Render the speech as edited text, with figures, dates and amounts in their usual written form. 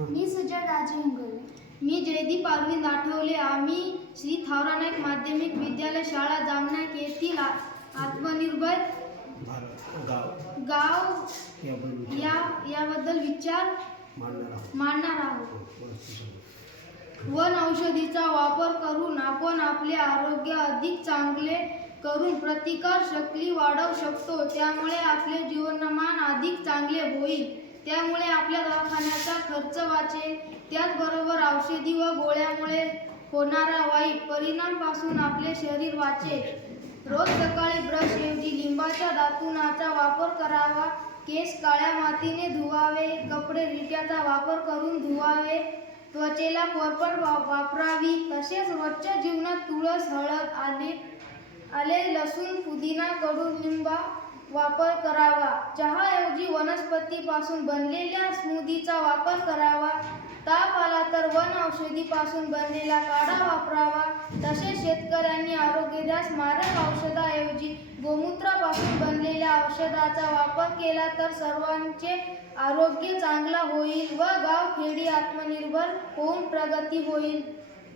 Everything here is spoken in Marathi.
मी सुजय राजे हिंगोले. मी जयदीप अरविंद आठवले. आम्ही श्री थावरानायक माध्यमिक विद्यालय शाळा जामनाक येथील आत्मनिर्भर गाव याबद्दल विचार मांडणार आहोत. वन औषधीचा वापर करून आपण आपले आरोग्य अधिक चांगले करून प्रतिकार शक्ती वाढवू शकतो. त्यामुळे आपले जीवनमान अधिक चांगले होईल. त्यामुळे आपल्या दवाखान्याचा खर्च वाचेल. त्याचबरोबर औषधी व गोळ्यामुळे होणारा वाईट परिणामापासून आपले शरीर वाचेल. रोज सकाळी ब्रश ऐवजी लिंबाच्या दातुनाचा वापर करावा. केस काळ्या मातीने धुवावे. कपडे रिठ्याचा वापर करून धुवावे. त्वचेला कोरफड वापरावी. तसेच रोजच्या जीवनात तुळस, हळद, आले, लसूण, पुदिना, कडुलिंबा वापर करावा. चहाऐवजी वनस्पतीपासून बनलेल्या स्मूदीचा वापर करावा. ताप आला तर वन औषधीपासून बनलेला काढा वापरावा. तसेच शेतकऱ्यांनी आरोग्यास मारक औषधाऐवजी गोमूत्रापासून बनलेल्या औषधाचा वापर केला तर सर्वांचे आरोग्य चांगला होईल व गाव खेडी आत्मनिर्भर होऊन प्रगती होईल.